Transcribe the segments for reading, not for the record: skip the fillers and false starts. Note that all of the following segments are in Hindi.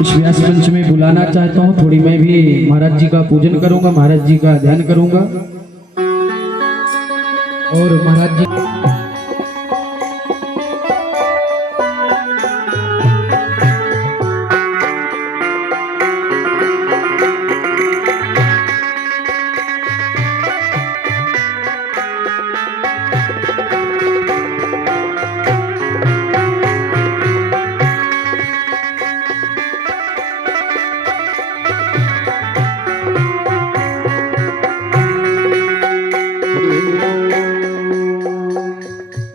इस व्यास मंच में बुलाना चाहता हूँ। थोड़ी मैं भी महाराज जी का पूजन करूंगा, महाराज जी का ध्यान करूंगा और महाराज जी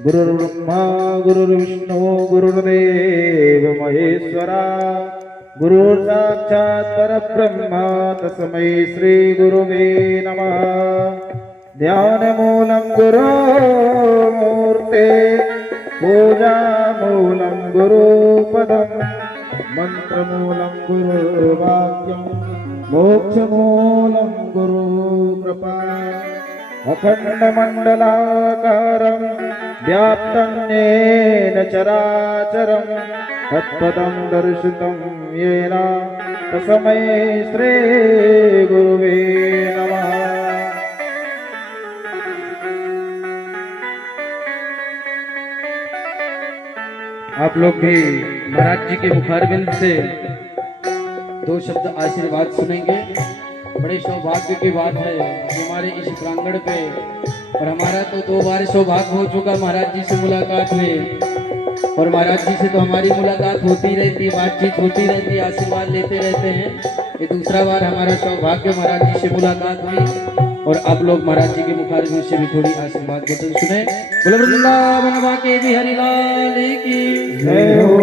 गुरुर्ब्रह्मा गुरुर्विष्णु गुरुर्देव महेश्वरा गुरुर्साक्षात् परब्रह्म तस्मै श्री गुरुवे नमः। ध्यानमूलं गुरुमूर्ते पूजामूलं गुरुपदं मन्त्रमूलं गुरुवाक्यं मोक्षमूलं गुरुकृपा। अखण्डमण्डलाकारं व्याप्तं येन चराचरं तत्पदं दर्शितं येन तस्मै श्री गुरुवे नमः। आप लोग भी महाराज जी के मुखारबिंद से दो शब्द आशीर्वाद सुनेंगे। बड़े सौभाग्य की बात है कि हमारे इस प्रांगण पे, और हमारा तो 2 बार सौभाग्य हो चुका महाराज जी से मुलाकात हुई, और महाराज जी से तो हमारी मुलाकात होती रहती, बातचीत होती रहती, आशीर्वाद लेते रहते हैं। ये दूसरा बार हमारा सौभाग्य महाराज जी से मुलाकात हुई, और आप लोग महाराज जी के मुखारबिंद से भी थोड़ी आशीर्वाद वचन सुने। बोलो वृंदावन बाके बिहारी लाल की जय हो।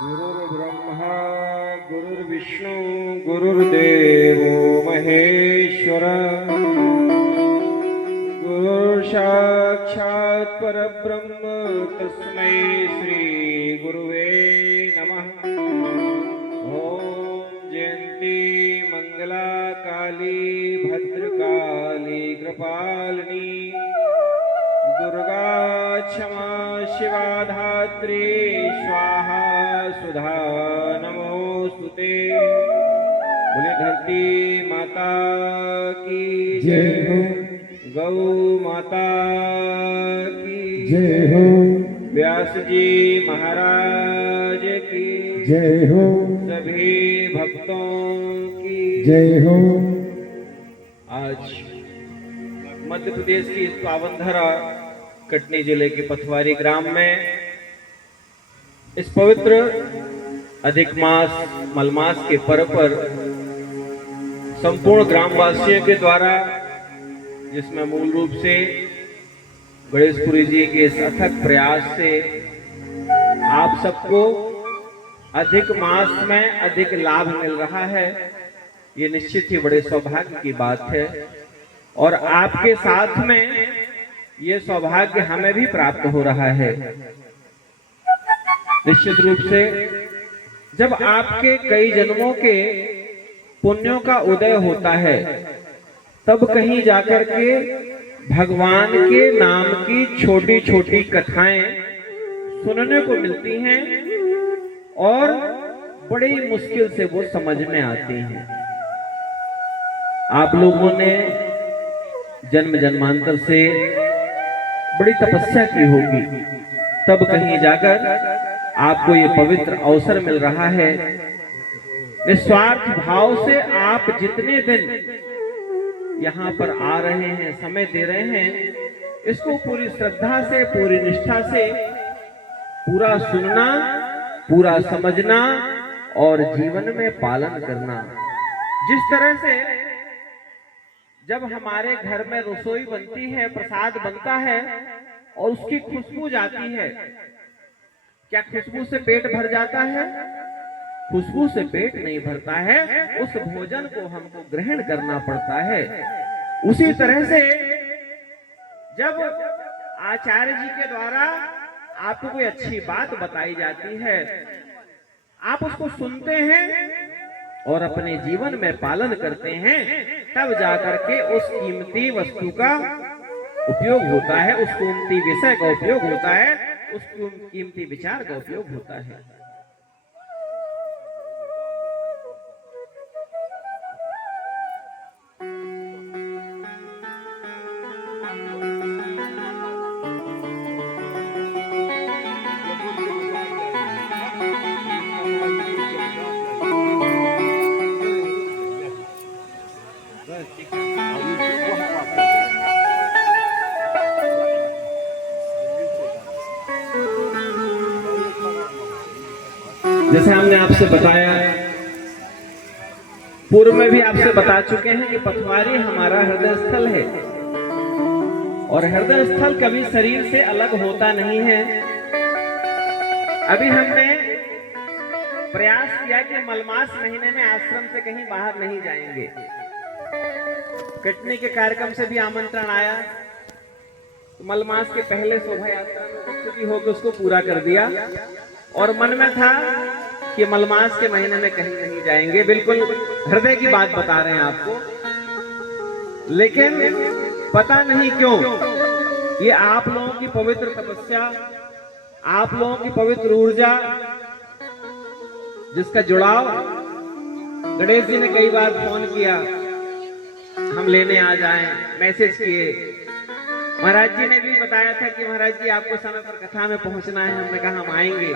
गुरुर्ब्रह्मा गुरुर्विष्णु गुरुर्देवो महेश्वर गुरुर्साक्षात् परब्रह्म तस्मै श्री गुरुवे नमः। ओम जयंती मंगला काली भद्रकाली कृपालिनी दुर्गा क्षमा शिवा धात्री स्वाहा सुधा नमोस्तुते। बोले धरती माता की जय हो, गौ माता की जय हो, व्यास जी महाराज की जय हो, सभी भक्तों की जय हो। आज मध्य प्रदेश की इस पावन धरा कटनी जिले के पथवारी ग्राम में इस पवित्र अधिक मास मलमास के पर्व पर संपूर्ण ग्रामवासियों के द्वारा, जिसमें मूल रूप से गणेशपुरी जी के इस अथक प्रयास से आप सबको अधिक मास में अधिक लाभ मिल रहा है, ये निश्चित ही बड़े सौभाग्य की बात है। और आपके साथ में ये सौभाग्य हमें भी प्राप्त हो रहा है। निश्चित रूप से जब आपके कई जन्मों के पुण्यों का उदय होता है, तब कहीं जाकर के भगवान के नाम की छोटी छोटी कथाएं सुनने को मिलती हैं और बड़ी मुश्किल से वो समझ में आती हैं। आप लोगों ने जन्म जन्मांतर से बड़ी तपस्या की होगी, तब कहीं जाकर आपको ये पवित्र अवसर मिल रहा है। निस्वार्थ भाव से आप जितने दिन यहाँ पर आ रहे हैं, समय दे रहे हैं, इसको पूरी श्रद्धा से, पूरी निष्ठा से पूरा सुनना, पूरा समझना और जीवन में पालन करना। जिस तरह से जब हमारे घर में रसोई बनती है, प्रसाद बनता है और उसकी खुशबू जाती है, क्या खुशबू से पेट भर जाता है? खुशबू से पेट नहीं भरता है, उस भोजन को हमको ग्रहण करना पड़ता है। उसी तरह से जब आचार्य जी के द्वारा आपको कोई अच्छी बात बताई जाती है, आप उसको सुनते हैं और अपने जीवन में पालन करते हैं, तब जाकर के उस कीमती वस्तु का उपयोग होता है, उस कीमती विषय का उपयोग होता है, उस कीमती विचार का उपयोग होता है। जैसे हमने आपसे बताया, पूर्व में भी आपसे बता चुके हैं कि पथवारी हमारा हृदय स्थल है और हृदय स्थल कभी शरीर से अलग होता नहीं है। अभी हमने प्रयास किया कि मलमास महीने में आश्रम से कहीं बाहर नहीं जाएंगे। कटनी के कार्यक्रम से भी आमंत्रण आया, तो मलमास के पहले शोभा यात्रा में उपस्थिति होकर उसको पूरा कर दिया और मन में था कि मलमास के महीने में कहीं नहीं जाएंगे। बिल्कुल हृदय की बात बता रहे हैं आपको, लेकिन पता नहीं क्यों ये आप लोगों की पवित्र तपस्या, आप लोगों की पवित्र ऊर्जा, जिसका जुड़ाव गणेश जी ने कई बार फोन किया, हम लेने आ जाएं, मैसेज किए। महाराज जी ने भी बताया था कि महाराज जी आपको समय पर कथा में पहुंचना है। हमने कहा हम आएंगे,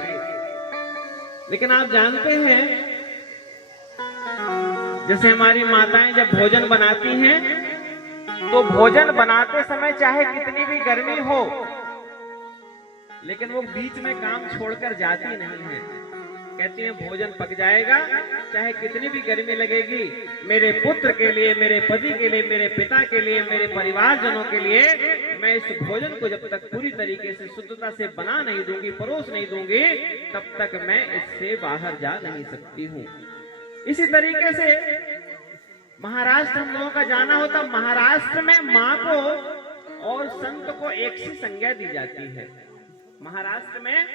लेकिन आप जानते हैं जैसे हमारी माताएं जब भोजन बनाती हैं तो भोजन बनाते समय चाहे कितनी भी गर्मी हो, लेकिन वो बीच में काम छोड़कर जाती नहीं है। कहती हैं भोजन पक जाएगा, चाहे कितनी भी गर्मी लगेगी, मेरे पुत्र के लिए, मेरे पति के लिए, मेरे पिता के लिए, मेरे परिवारजनों के लिए मैं इस भोजन को जब तक पूरी तरीके से शुद्धता से बना नहीं दूंगी, परोस नहीं दूंगी, तब तक मैं इससे बाहर जा नहीं सकती हूँ। इसी तरीके से महाराष्ट्र हम लोगों का जाना होता, महाराष्ट्र में माँ को और संत को एक सी संज्ञा दी जाती है। महाराष्ट्र में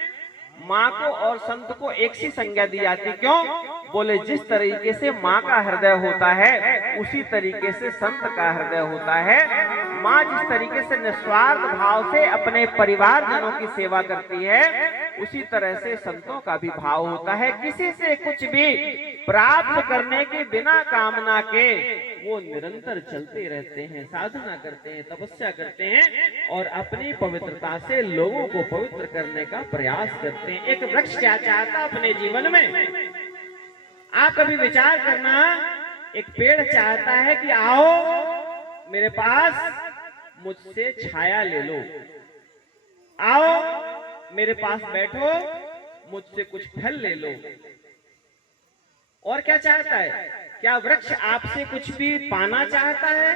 माँ को और संत को एक सी संज्ञा दी जाती। क्यों? बोले जिस तरीके से माँ का हृदय होता है उसी तरीके से संत का हृदय होता है। माँ जिस तरीके से निस्वार्थ भाव से अपने परिवारजनों की सेवा करती है, उसी तरह से संतों का भी भाव होता है। किसी से कुछ भी प्राप्त करने के बिना कामना के वो निरंतर चलते रहते हैं, साधना करते हैं, तपस्या करते हैं और अपनी पवित्रता से लोगों को पवित्र करने का प्रयास करते हैं। एक वृक्ष क्या चाहता अपने जीवन में? आप कभी विचार करना, एक पेड़ चाहता है कि आओ मेरे पास, मुझसे छाया ले लो, आओ मेरे पास बैठो, मुझसे कुछ फल ले लो। और क्या चाहता है? क्या वृक्ष आपसे कुछ भी पाना चाहता है?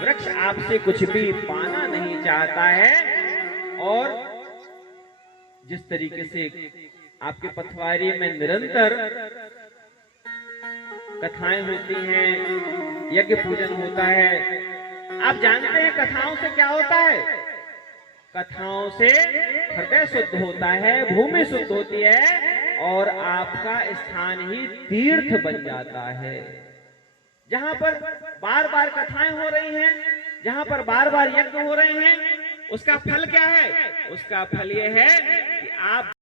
वृक्ष आपसे कुछ भी पाना नहीं चाहता है। और जिस तरीके से आपके पथवारी में निरंतर कथाएं होती हैं, यज्ञ पूजन होता है, आप जानते हैं कथाओं से क्या होता है? कथाओं से हृदय शुद्ध होता है, भूमि शुद्ध होती है और आपका स्थान ही तीर्थ बन जाता है। जहां पर बार बार कथाएं हो रही हैं, जहां पर बार बार यज्ञ हो रहे हैं, उसका फल क्या है? उसका फल यह है कि आप